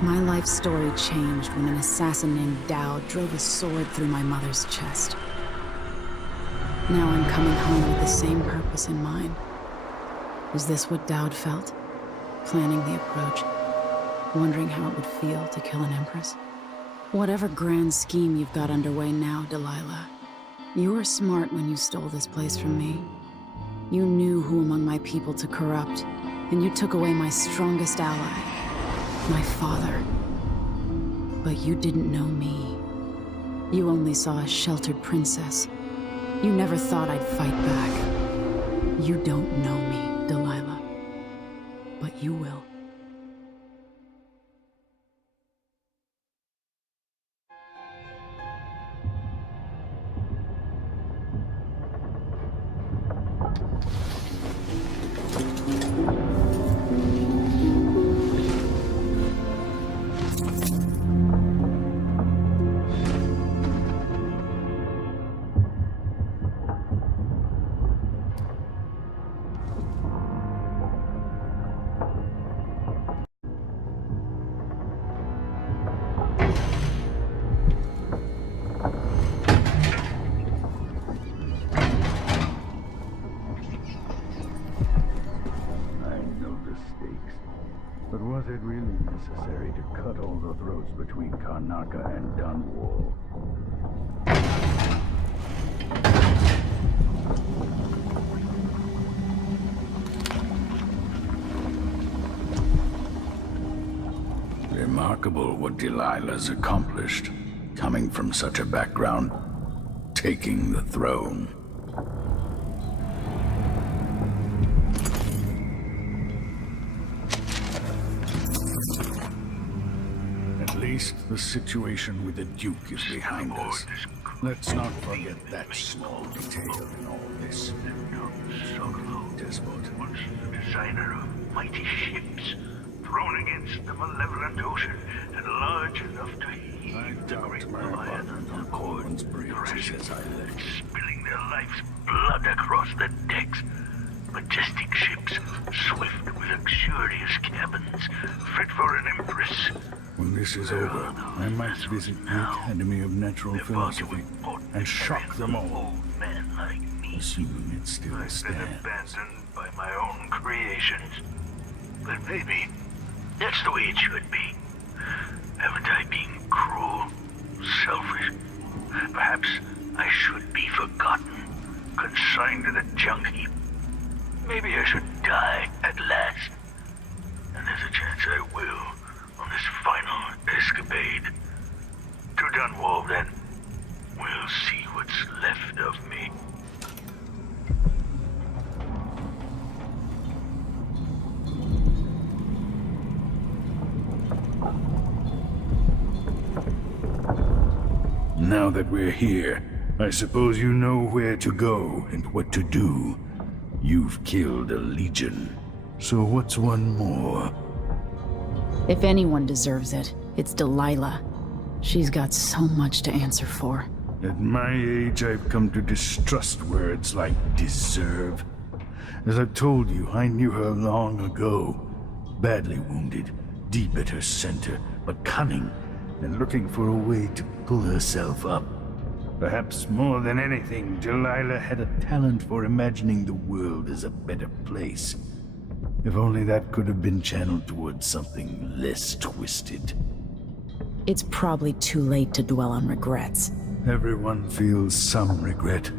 My life story changed when an assassin named Dao drove a sword through my mother's chest. Now I'm coming home with the same purpose in mind. Is this what Daud felt? Planning the approach, wondering how it would feel to kill an empress? Whatever grand scheme you've got underway now, Delilah, you were smart when you stole this place from me. You knew who among my people to corrupt, and you took away my strongest ally, my father. But you didn't know me. You only saw a sheltered princess. You never thought I'd fight back. You don't know me, Delilah. But you will. But was it really necessary to cut all the throats between Karnaca and Dunwall? Remarkable what Delilah's accomplished, coming from such a background, taking the throne. The situation with the Duke is behind us. Let's not forget that small detail in all this. Despot, once the designer of mighty ships, thrown against the malevolent ocean, and large enough to heave the great Leviathan on Corwin's bridge as I left, spilling their life's blood across the decks. Majestic ships, swift with luxurious cabins, fit for an empress. When this is over, I might visit the Academy of Natural Philosophy and shock them all. Old men like me. Assuming it still I've been stands. abandoned by my own creations. But maybe that's the way it should be. Haven't I been cruel, selfish? Perhaps I should be forgotten, consigned to the junk heap. Maybe I should die at last. And there's a chance I will. On this final escapade. To Dunwall, then. We'll see what's left of me. Now that we're here, I suppose you know where to go and what to do. You've killed a legion. So what's one more? If anyone deserves it, it's Delilah. She's got so much to answer for. At my age, I've come to distrust words like deserve. As I've told you, I knew her long ago. Badly wounded, deep at her center, but cunning, and looking for a way to pull herself up. Perhaps more than anything, Delilah had a talent for imagining the world as a better place. If only that could have been channeled towards something less twisted. It's probably too late to dwell on regrets. Everyone feels some regret.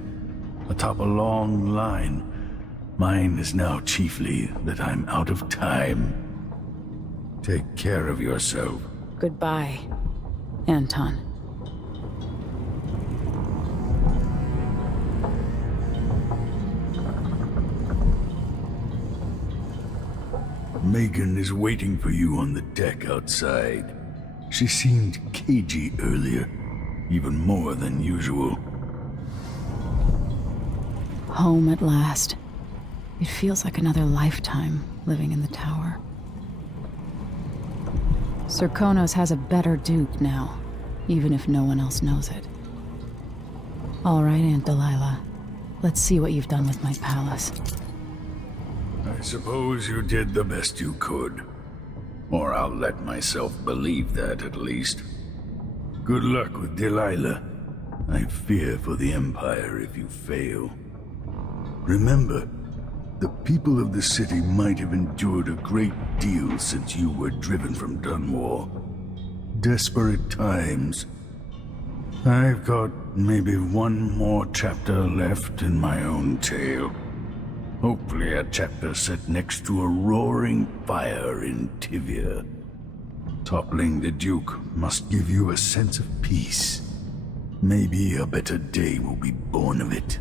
Atop a long line. Mine is now chiefly that I'm out of time. Take care of yourself. Goodbye, Anton. Megan is waiting for you on the deck outside. She seemed cagey earlier, even more than usual. Home at last. It feels like another lifetime living in the tower. Sir Konos has a better duke now, even if no one else knows it. All right, Aunt Delilah. Let's see what you've done with my palace. I suppose you did the best you could. Or I'll let myself believe that, at least. Good luck with Delilah. I fear for the Empire if you fail. Remember, the people of the city might have endured a great deal since you were driven from Dunwall. Desperate times. I've got maybe one more chapter left in my own tale. Hopefully a chapter set next to a roaring fire in Tivia. Toppling the Duke must give you a sense of peace. Maybe a better day will be born of it.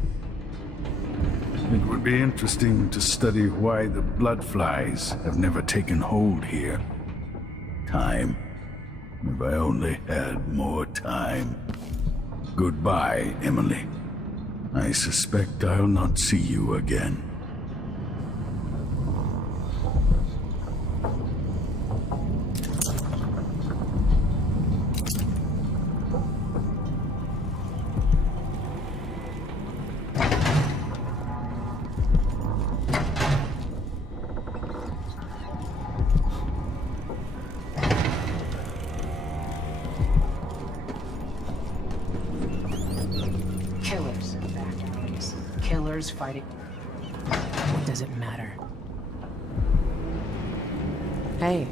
It would be interesting to study why the bloodflies have never taken hold here. Time. If I only had more time. Goodbye, Emily. I suspect I'll not see you again. Killers fighting. What does it matter? Hey,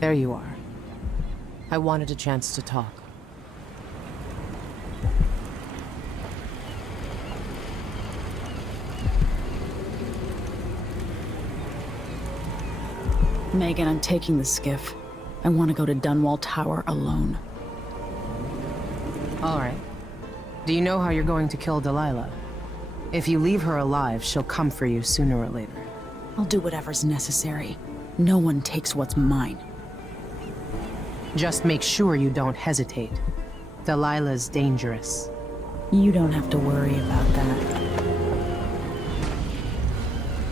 there you are. I wanted a chance to talk. Megan, I'm taking the skiff. I want to go to Dunwall Tower alone. All right. Do you know how you're going to kill Delilah? If you leave her alive, she'll come for you sooner or later. I'll do whatever's necessary. No one takes what's mine. Just make sure you don't hesitate. Delilah's dangerous. You don't have to worry about that.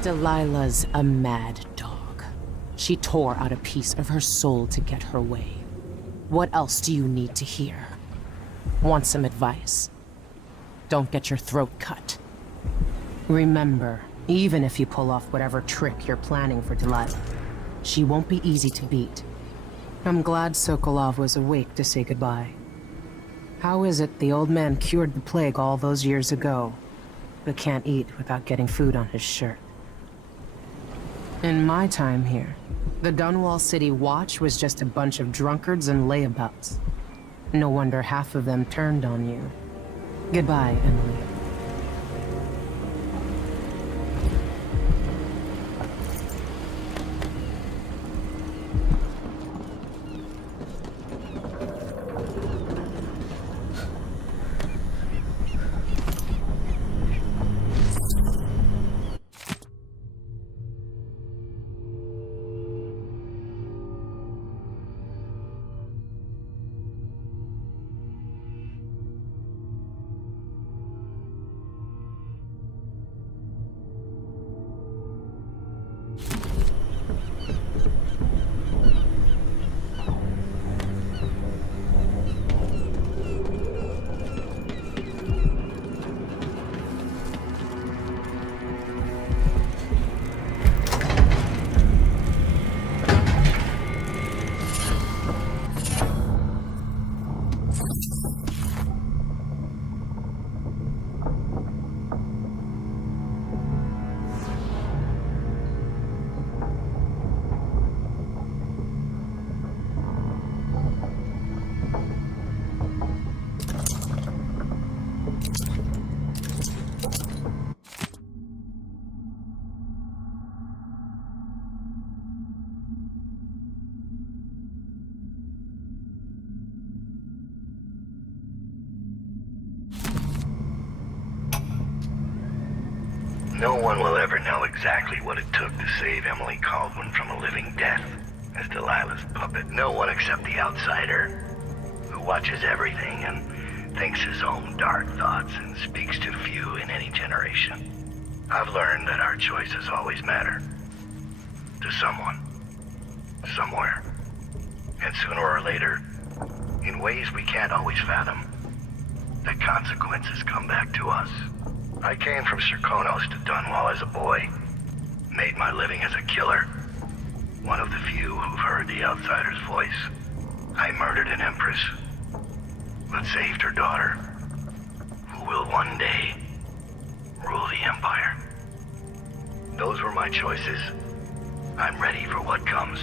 Delilah's a mad dog. She tore out a piece of her soul to get her way. What else do you need to hear? Want some advice? Don't get your throat cut. Remember, even if you pull off whatever trick you're planning for Delilah, she won't be easy to beat. I'm glad Sokolov was awake to say goodbye. How is it the old man cured the plague all those years ago, but can't eat without getting food on his shirt? In my time here, the Dunwall City Watch was just a bunch of drunkards and layabouts. No wonder half of them turned on you. Goodbye, Emily. No one will ever know exactly what it took to save Emily Kaldwin from a living death as Delilah's puppet. No one except the outsider, who watches everything and thinks his own dark thoughts and speaks to few in any generation. I've learned that our choices always matter. To someone. Somewhere. And sooner or later, in ways we can't always fathom, the consequences come back to us. I came from Serkonos to Dunwall as a boy. Made my living as a killer. One of the few who've heard the outsider's voice. I murdered an empress, but saved her daughter, who will one day rule the Empire. Those were my choices. I'm ready for what comes.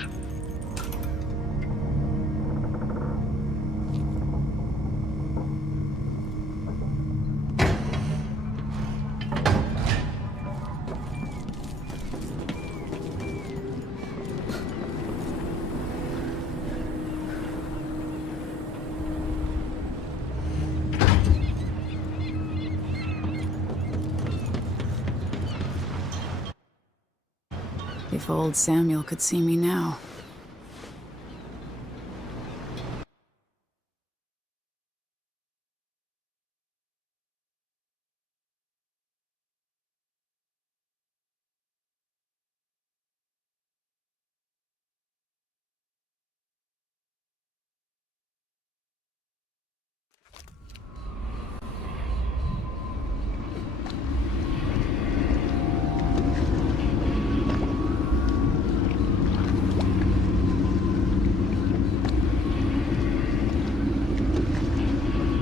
If old Samuel could see me now.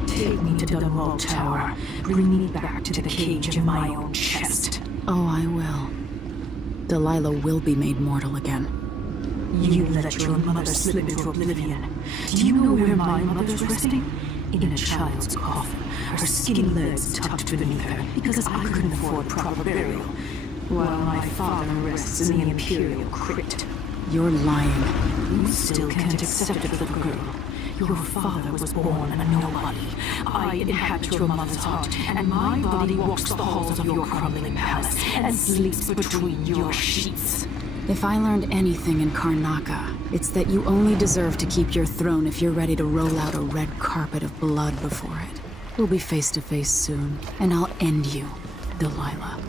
Take me to the Wall Tower. Bring me back to the cage in my own chest. Oh, I will. Delilah will be made mortal again. You let your mother slip into oblivion. Do you know where my mother's resting? In a child's coffin, her skinny legs tucked beneath her, because I couldn't afford proper burial, while my father rests in the Imperial crypt. You're lying. You still can't accept it, little girl. Your father was born a nobody. I inhabit your mother's heart, and my body walks the halls of your crumbling palace and sleeps between your sheets. If I learned anything in Karnaca, it's that you only deserve to keep your throne if you're ready to roll out a red carpet of blood before it. We'll be face to face soon, and I'll end you, Delilah.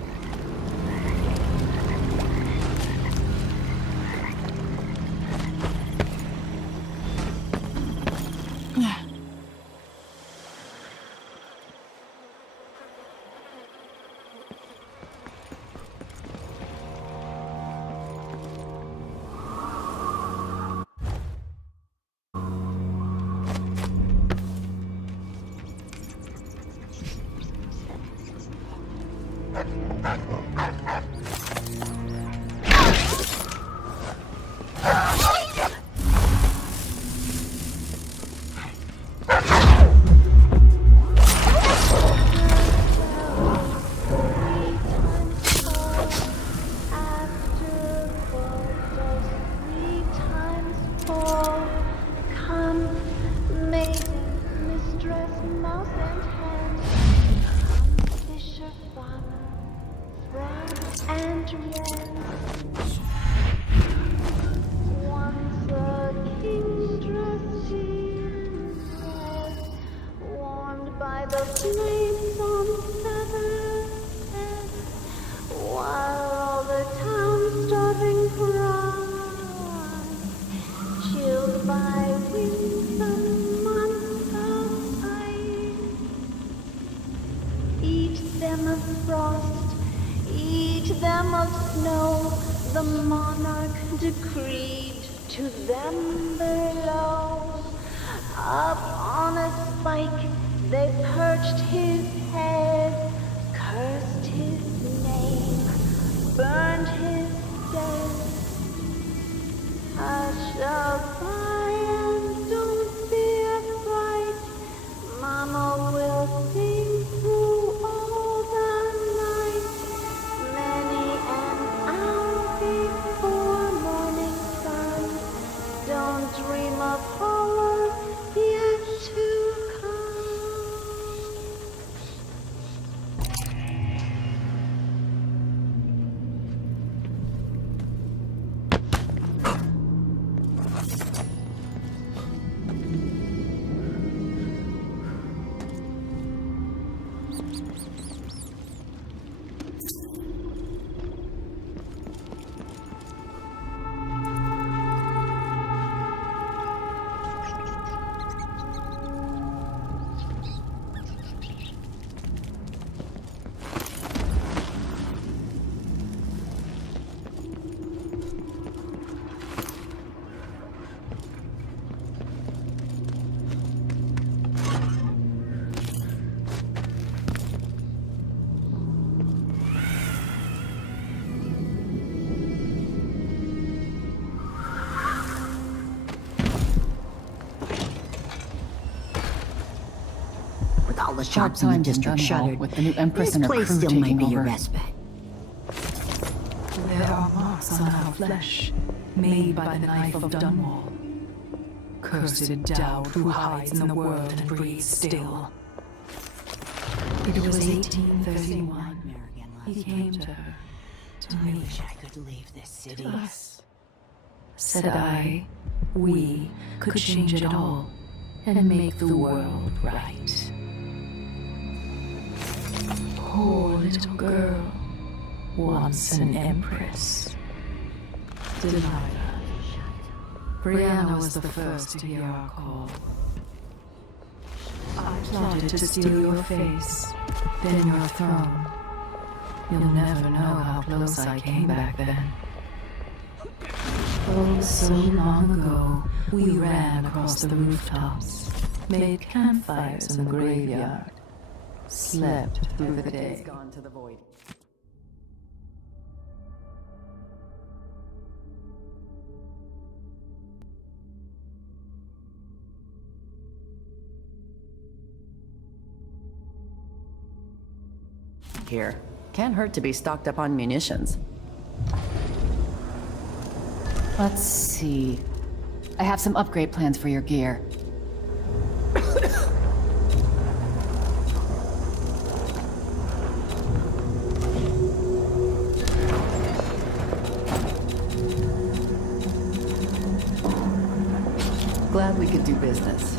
Decreed to them below. Up on a spike they perched his head, cursed his name, burned his dead. Hush abide and don't be afraid. Mama will sing through all the night, many an hour before morning sun. Don't dream of home. All the Sharp shops in the times in district Dunwall, shuttered. with the new Empress This and her place crew still might taking be your over. best bet. There are marks on our flesh, made by the knife of Dunwall. Cursed Dowd who hides in the world and breathes still. It was 1831. He came to her, to me, Wish I could leave this city. to us. Said I, we could change it all and make the world right. Poor little girl, once an empress. Delilah. Brianna was the first to hear our call. I plotted to steal your face, then your throne. You'll never know how close I came back then. Oh, so long ago, we ran across the rooftops, made campfires in the graveyard, slept through the day. Gone to the void. Here. Can't hurt to be stocked up on munitions. Let's see. I have some upgrade plans for your gear. Glad we could do business.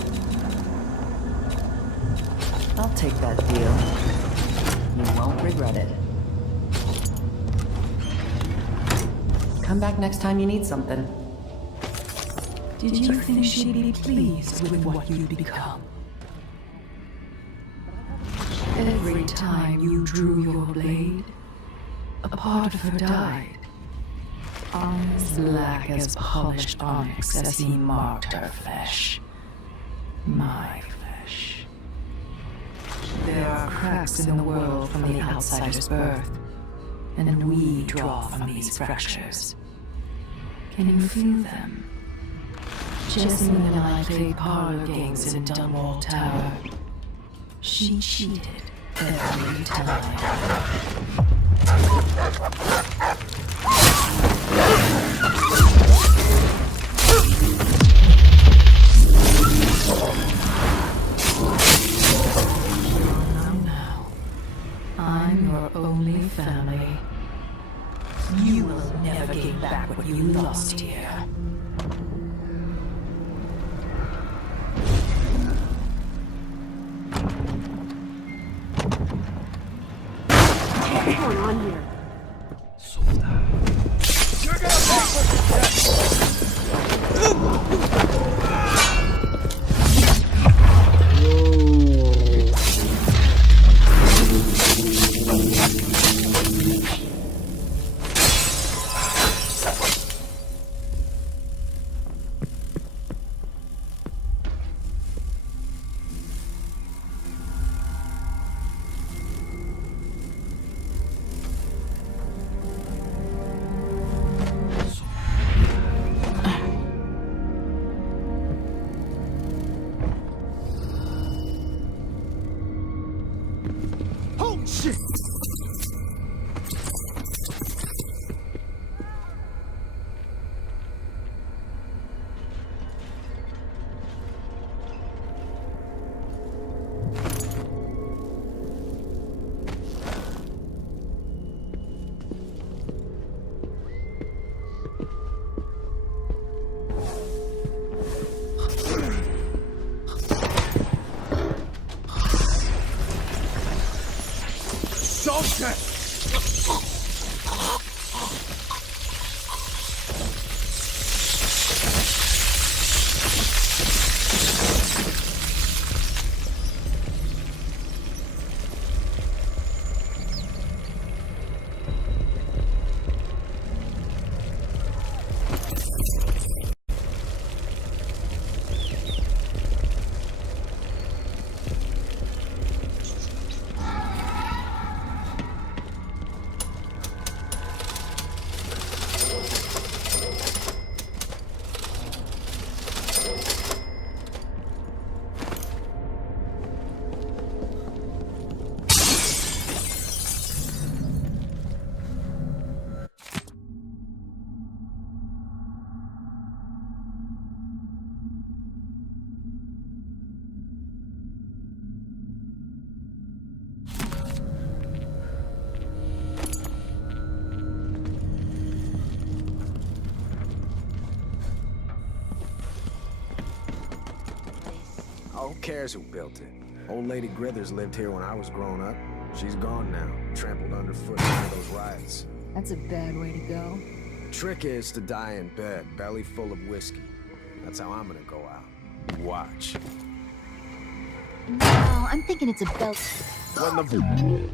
I'll take that deal. You won't regret it. Come back next time you need something. Did you think she'd be pleased with what you'd become? Every time you drew your blade, a part of her died. Eyes black as polished onyx as he marked her flesh. My flesh. There are cracks in the world from the outsider's birth, and we draw from these fractures. Can you feel them? Jessamine and I played parlor games in Dunwall Tower. She cheated every time. Now, I'm your only family. You will never gain back what you lost here. What's going on here? Oh, who cares who built it? Old Lady Grithers lived here when I was growing up. She's gone now, trampled underfoot by those riots. That's a bad way to go. Trick is to die in bed, belly full of whiskey. That's how I'm gonna go out. Watch. No, I'm thinking it's a belt. What in the...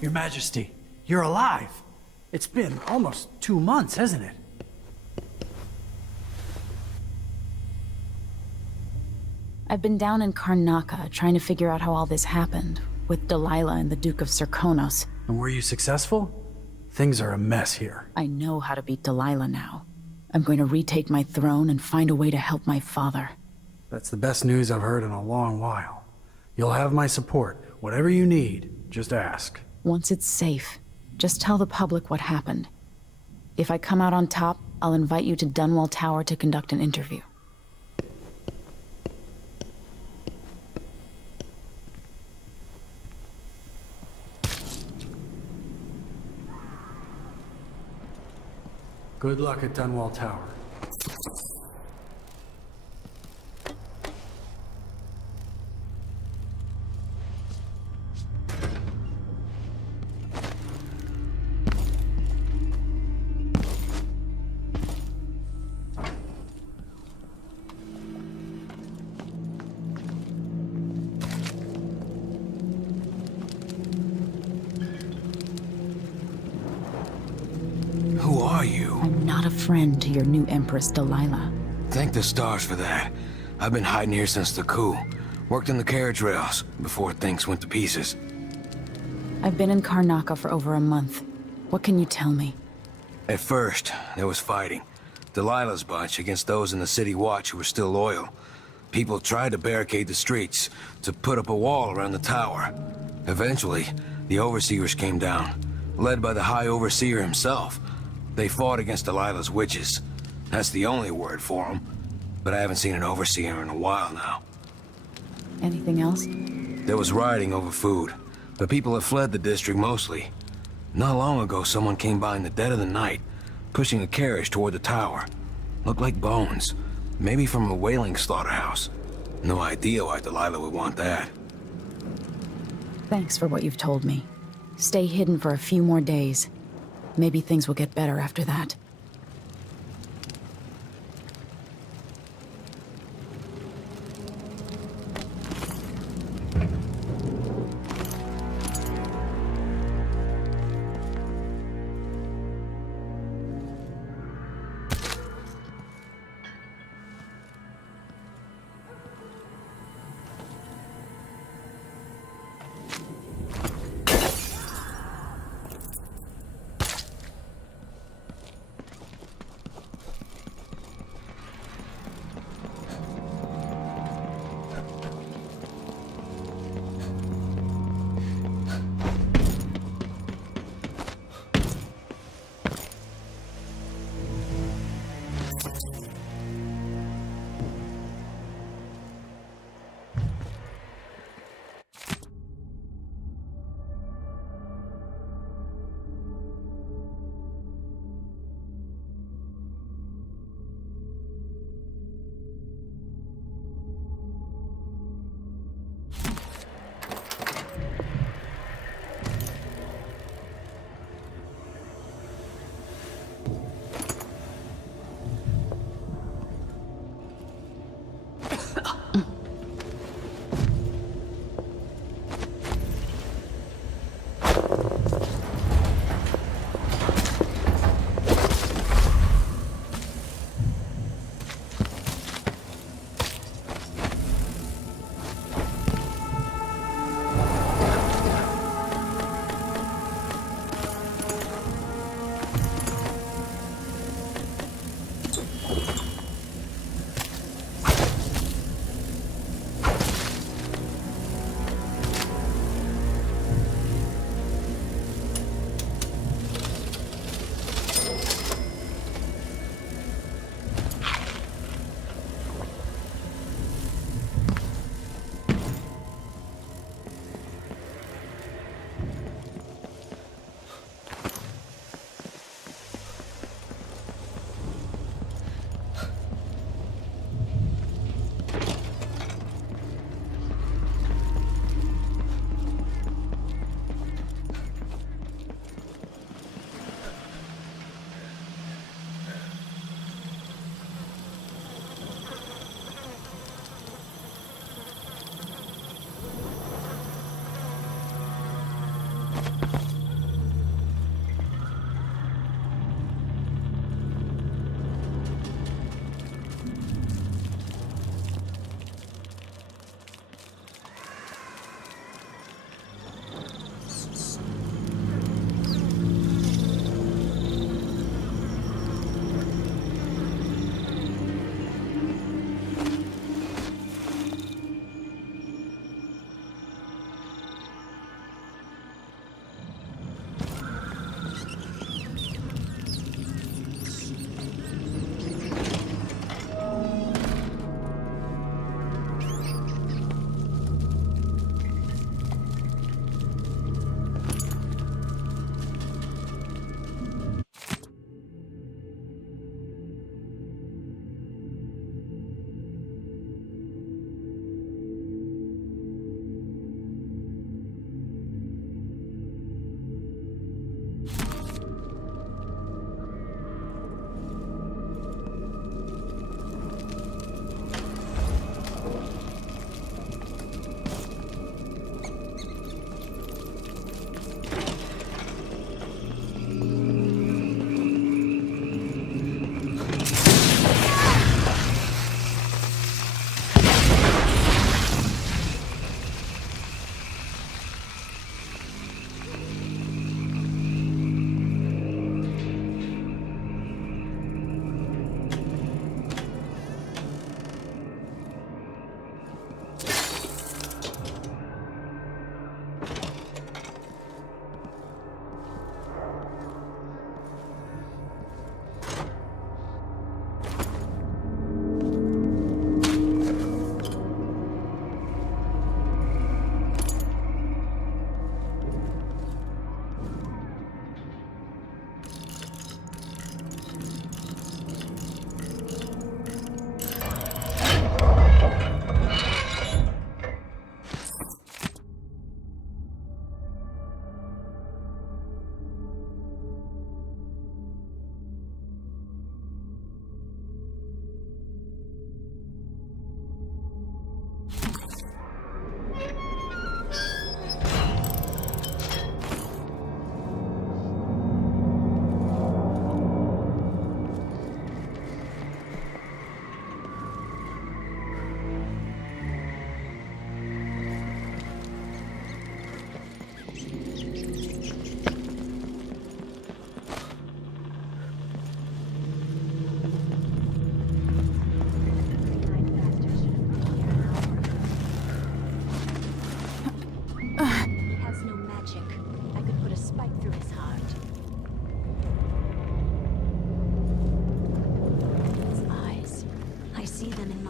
Your Majesty, you're alive. It's been almost 2 months, hasn't it? I've been down in Karnaca trying to figure out how all this happened, with Delilah and the Duke of Serkonos. And were you successful? Things are a mess here. I know how to beat Delilah now. I'm going to retake my throne and find a way to help my father. That's the best news I've heard in a long while. You'll have my support. Whatever you need, just ask. Once it's safe, just tell the public what happened. If I come out on top, I'll invite you to Dunwall Tower to conduct an interview. Good luck at Dunwall Tower. Who are you? I'm not a friend to your new Empress Delilah. Thank the stars for that. I've been hiding here since the coup. Worked in the carriage rails before things went to pieces. I've been in Karnaca for over a month. What can you tell me? At first, there was fighting. Delilah's bunch against those in the city watch who were still loyal. People tried to barricade the streets, to put up a wall around the tower. Eventually, the overseers came down, led by the High Overseer himself. They fought against Delilah's witches. That's the only word for them. But I haven't seen an overseer in a while now. Anything else? There was rioting over food, but people have fled the district mostly. Not long ago, someone came by in the dead of the night, pushing a carriage toward the tower. Looked like bones. Maybe from a whaling slaughterhouse. No idea why Delilah would want that. Thanks for what you've told me. Stay hidden for a few more days. Maybe things will get better after that.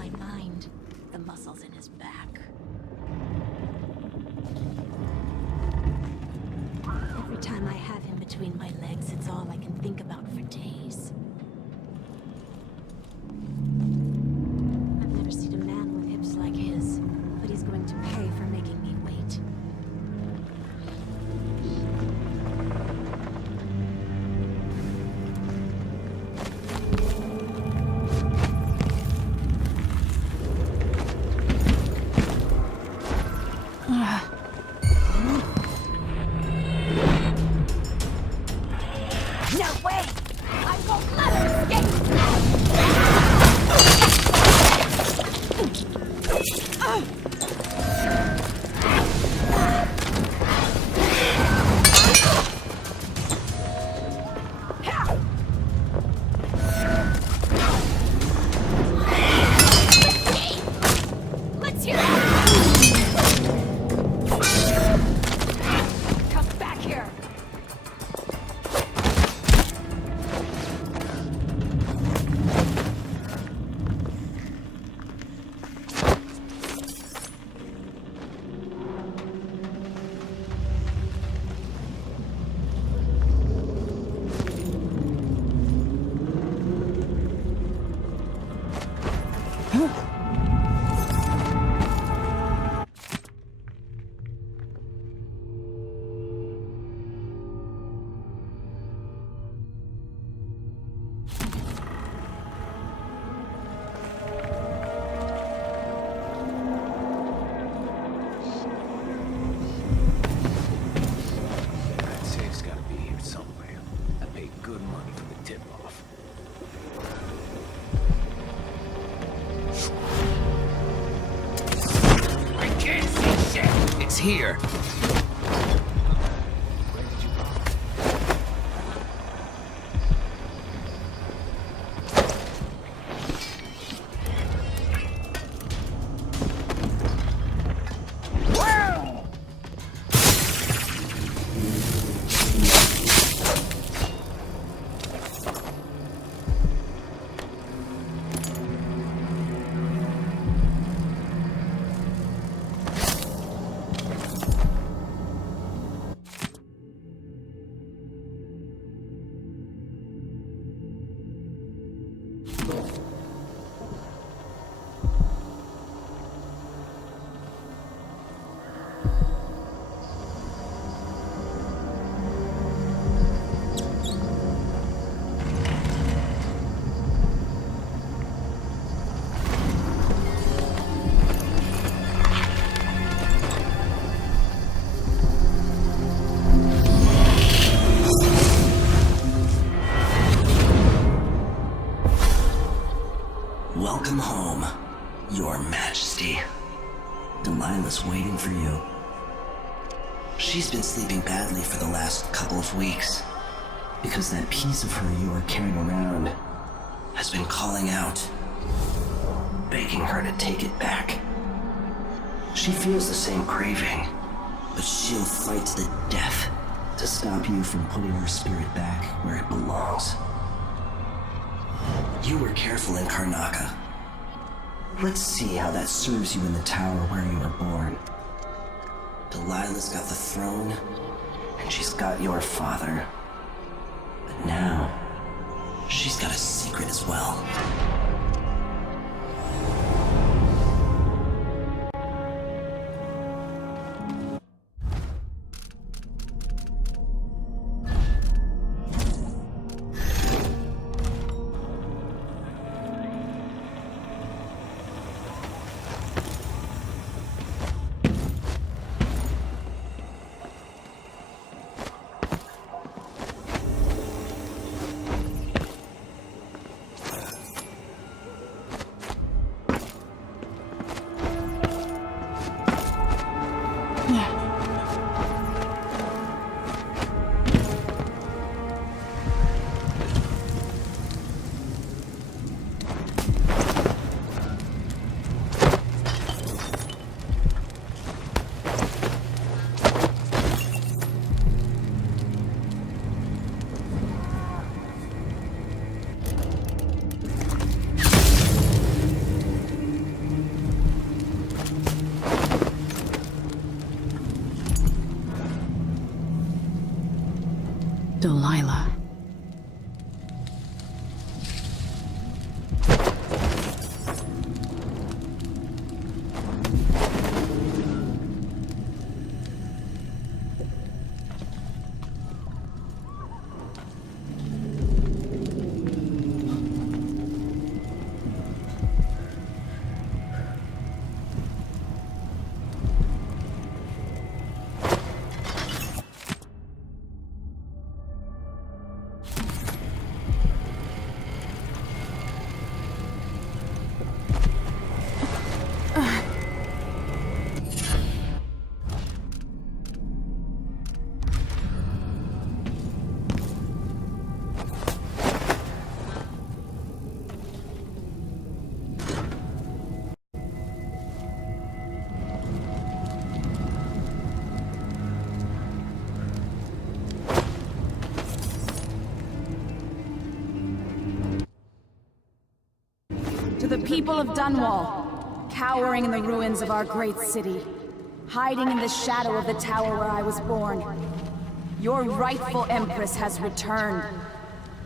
my mind, the muscles in his back. Every time I have him between my legs, it's all I can think about for days. I've never seen a man with hips like his, but he's going to pay for making me wait. Here. Welcome home, Your Majesty. Delilah's waiting for you. She's been sleeping badly for the last couple of weeks, because that piece of her you are carrying around has been calling out, begging her to take it back. She feels the same craving, but she'll fight to the death to stop you from putting her spirit back where it belongs. You were careful in Karnaca. Let's see how that serves you in the tower where you were born. Delilah's got the throne, and she's got your father. But now, she's got a secret as well. Delilah. To the people of Dunwall, cowering in the ruins of our great city, hiding in the shadow of the tower where I was born, your rightful Empress has returned,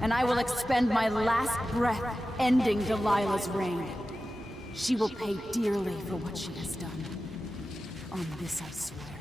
and I will expend my last breath ending Delilah's reign. She will pay dearly for what she has done. On this I swear.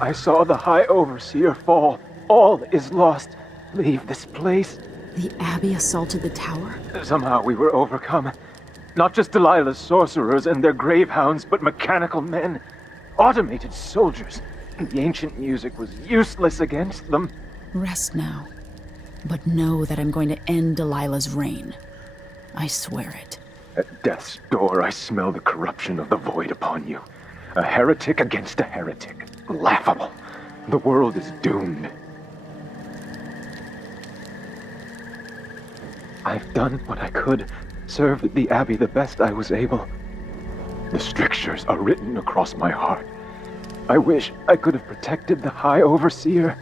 I saw the High Overseer fall. All is lost. Leave this place. The Abbey assaulted the tower? Somehow we were overcome. Not just Delilah's sorcerers and their gravehounds, but mechanical men. Automated soldiers. The ancient music was useless against them. Rest now. But know that I'm going to end Delilah's reign. I swear it. At death's door, I smell the corruption of the void upon you. A heretic against a heretic. Laughable. The world is doomed. I've done what I could, served the Abbey the best I was able. The strictures are written across my heart. I wish I could have protected the High Overseer.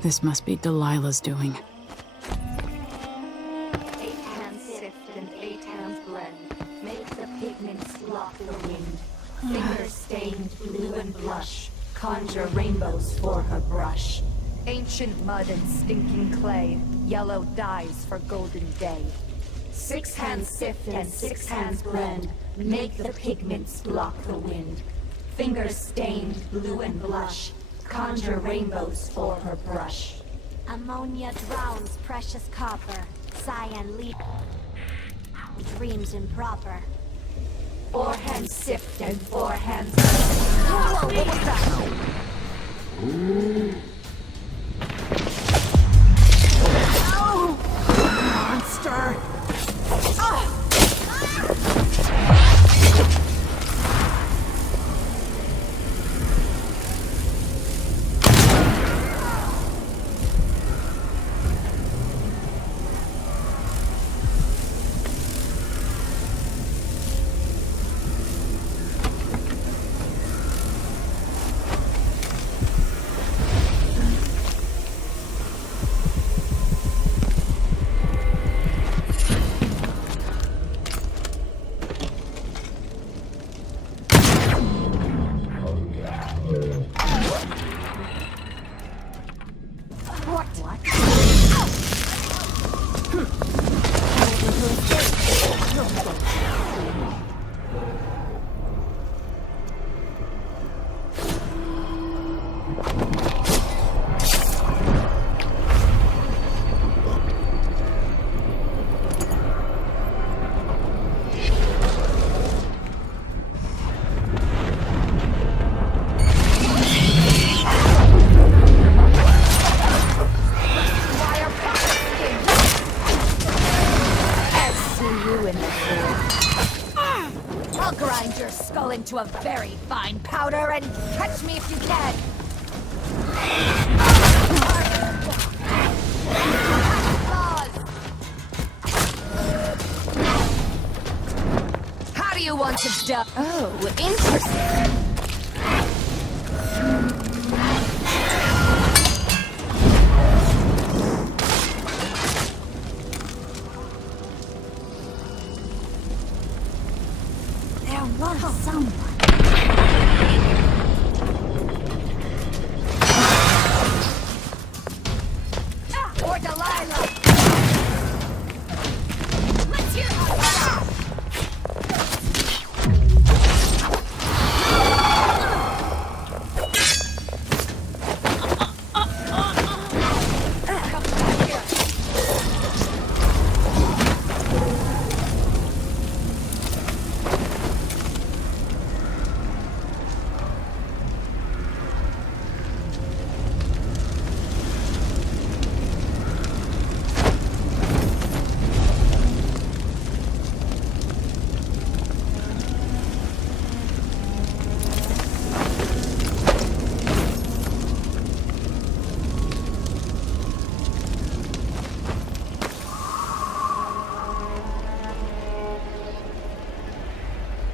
This must be Delilah's doing. 8 hands sift and 8 hands blend. Make the pigments block the wind. Fingers stained blue and blush. Conjure rainbows for her brush. Ancient mud and stinking clay. Yellow dyes for golden day. 6 hands sift and 6 hands blend. Make the pigments block the wind. Fingers stained blue and blush. Conjure rainbows for her brush. Ammonia drowns precious copper. Cyan leap. Dreams improper. 4 hands sift and 4 hands. Whoa, what was that? Monster! Into a very fine powder and catch me if you can. How do you want to do? Oh, interesting.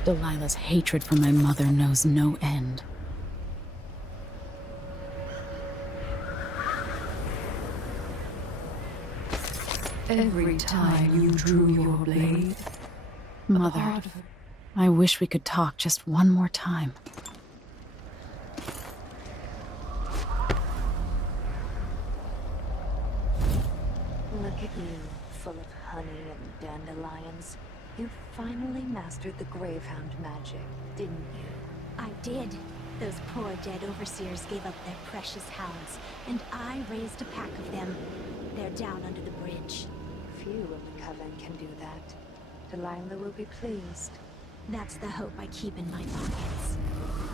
Delilah's hatred for my mother knows no end. Every time you drew your blade, Mother, I wish we could talk just one more time. Look at you, full of honey and dandelions. You finally mastered the Gravehound magic, didn't you? I did. Those poor dead overseers gave up their precious hounds, and I raised a pack of them. They're down under the bridge. Few of the Coven can do that. Delilah will be pleased. That's the hope I keep in my pockets.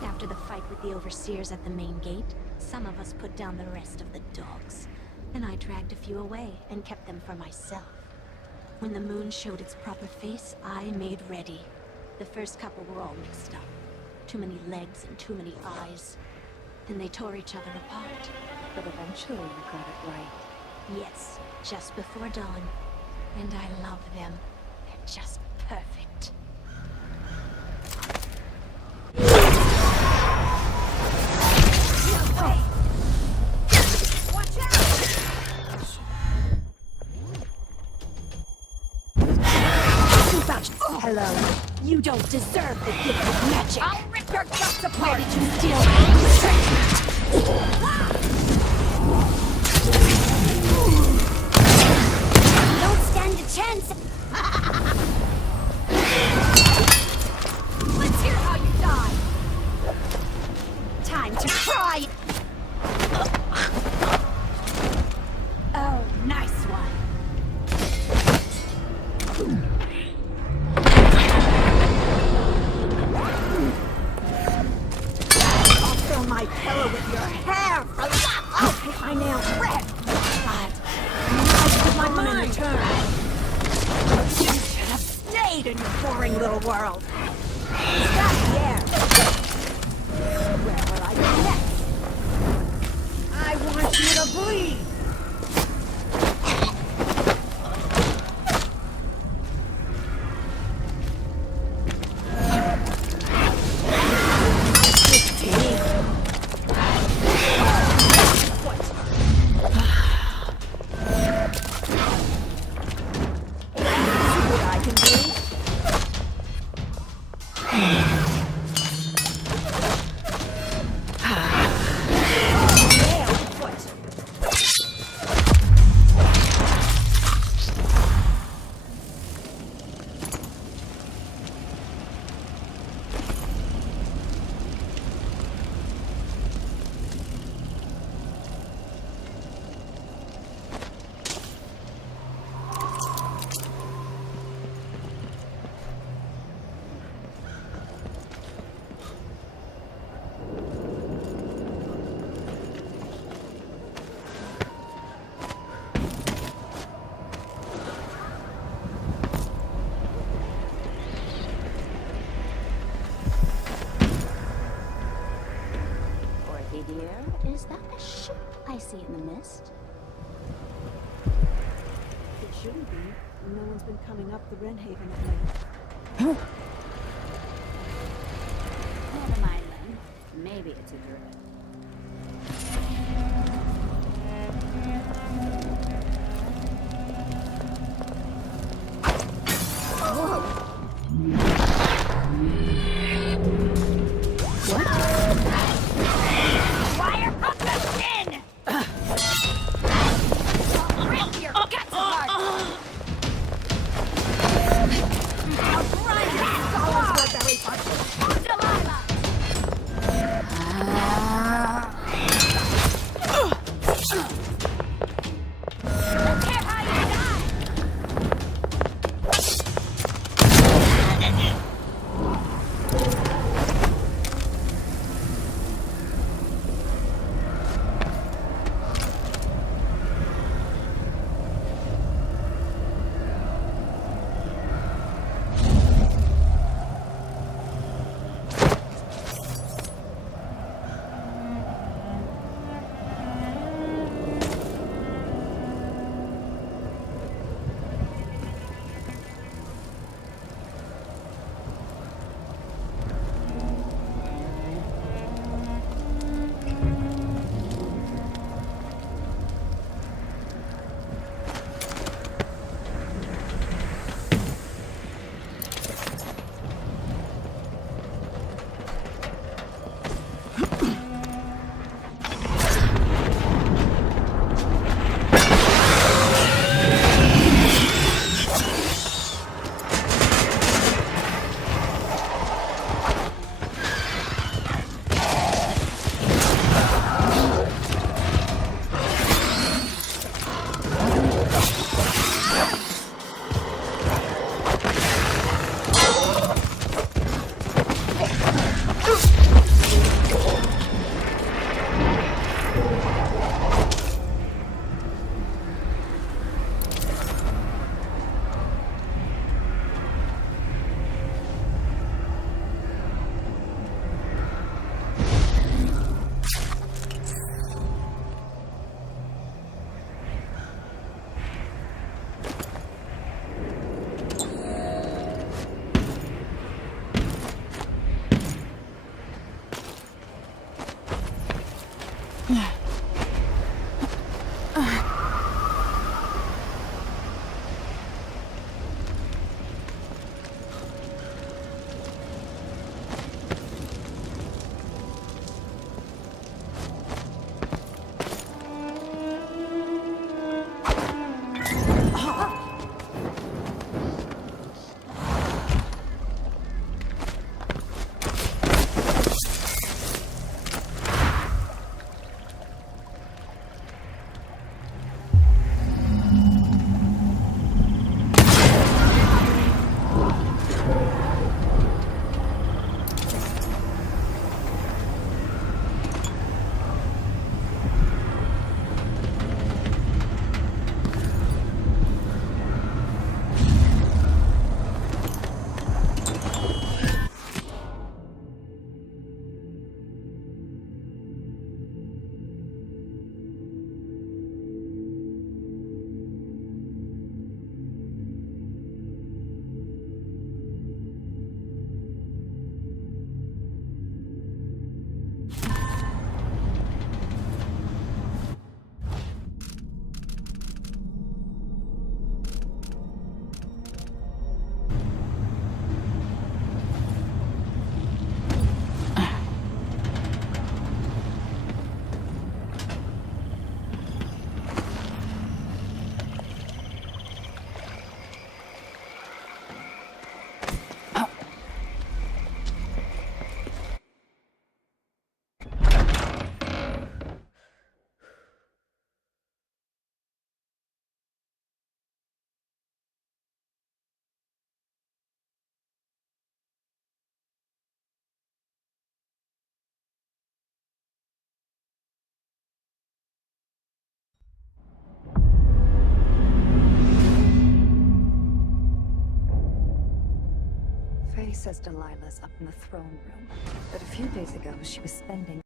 After the fight with the overseers at the main gate, some of us put down the rest of the dogs. And I dragged a few away and kept them for myself. When the moon showed its proper face, I made ready. The first couple were all mixed up. Too many legs and too many eyes. Then they tore each other apart. But eventually you got it right. Yes, just before dawn. And I love them. They're just perfect. Watch out! Hello. You don't deserve the gift of magic. I'll rip your guts apart! Where did you steal Don't stand a chance! Let's hear how you die! Time to try! Oh, nice one. I'll fill my pillow with your hair! I'll paint my nails red! God, I'll put my mind! You should have stayed in your boring little world! Stop there! Where will I go next? I want you to bleed! Is that a ship I see in the mist? It shouldn't be. No one's been coming up the Renhaven at late. Never mind then. Maybe it's a druid. says Delilah's up in the throne room, but a few days ago she was spending